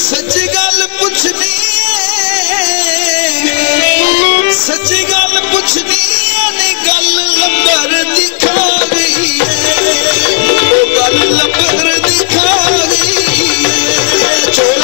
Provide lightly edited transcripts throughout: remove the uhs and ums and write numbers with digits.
सच्ची गल पुछनी सच्ची गल पुछनी नी गल लंबर दिखा गई है वो गल लंबर दिखा गई है चोल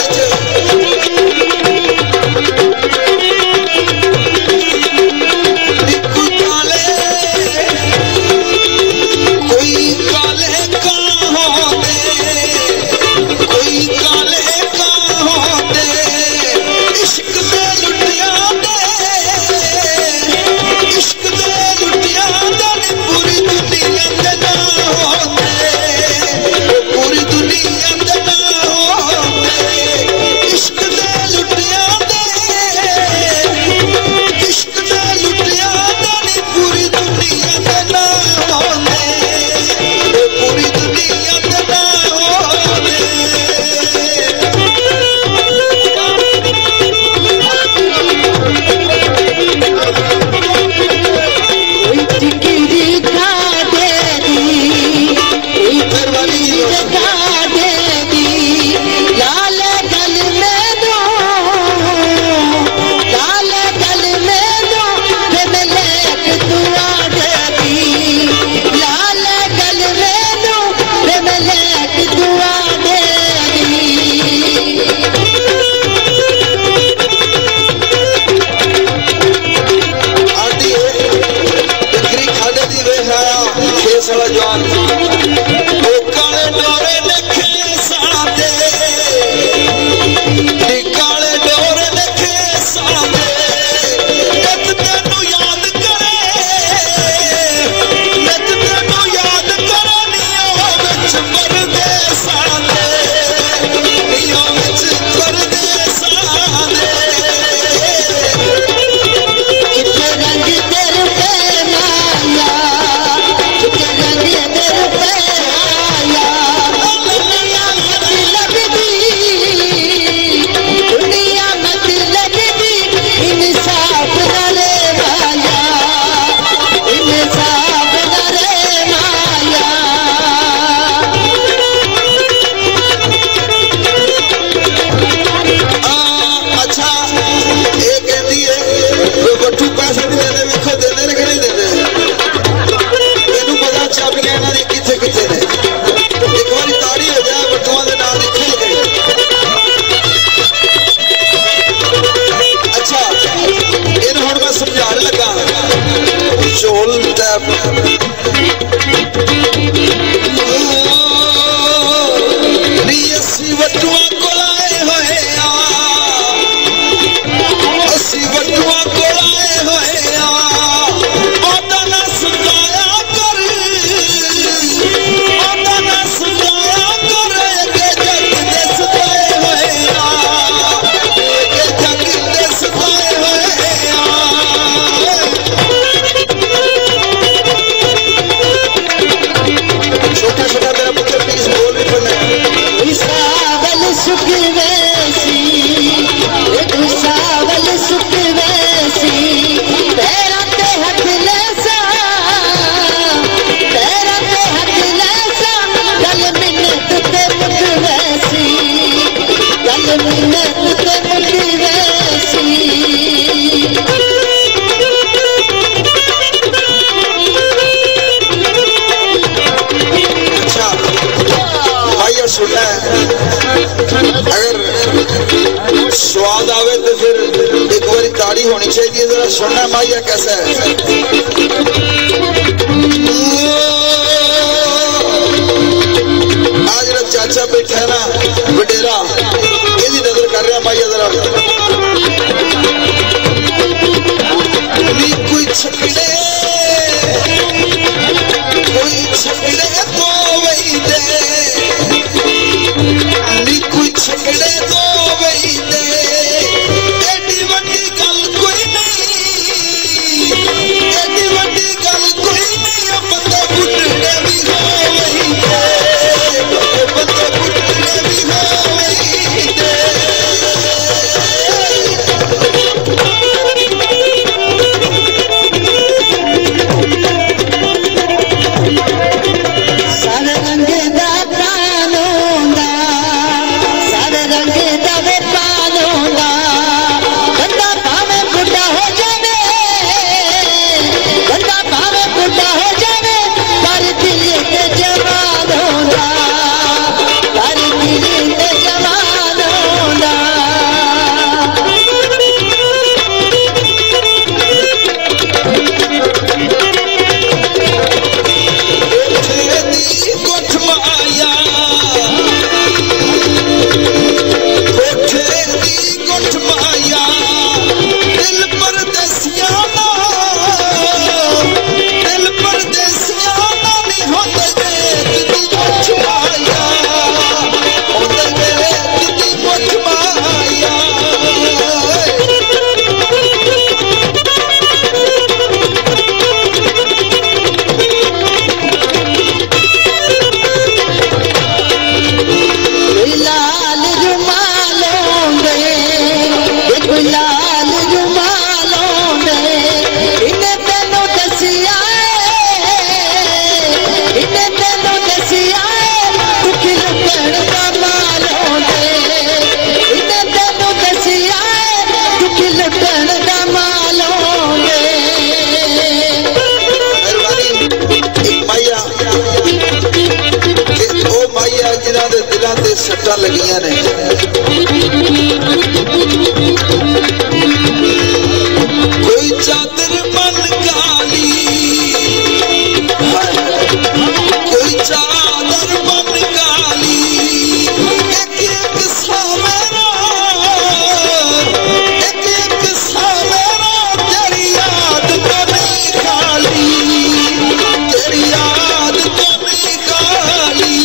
अगर स्वाद आवे तो फिर एक बारी ताड़ी होनी चाहिए जरा सुनना माइया कैसा है आज जरा चाचा बैठा है ना वडेरा यदि नजर कर रहा माइया जरा कोई छकड़े तो वही दे कोई छकड़े तो वही दे एडी वड्डी गल कोई नहीं एडी वड्डी गल कोई नहीं बंदे बुढ़े भी हो वही दे बंदे बुढ़े भी है जिन्हां दे दिलां ते सट्टां लगियां ने। कोई चादर मन काली, कोई चादर मन काली, एक एक सावेरा, एक एक सावेरा, तेरी याद तो नहीं खाली, तेरी याद तो नहीं खाली।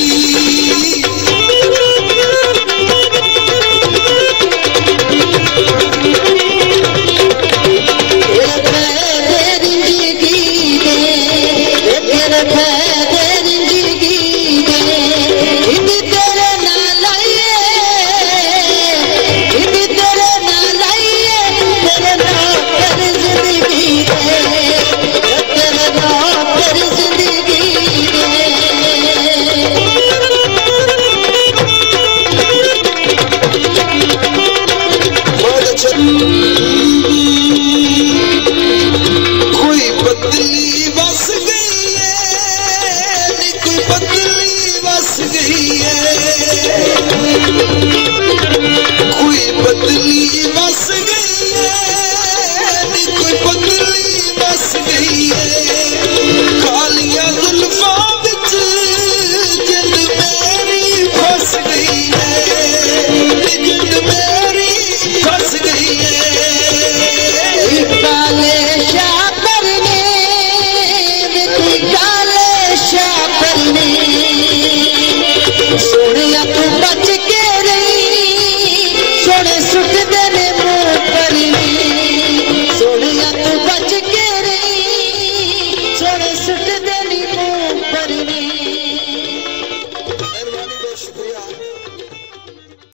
कोई बदली बस गई है, कोई बदली बस गई है।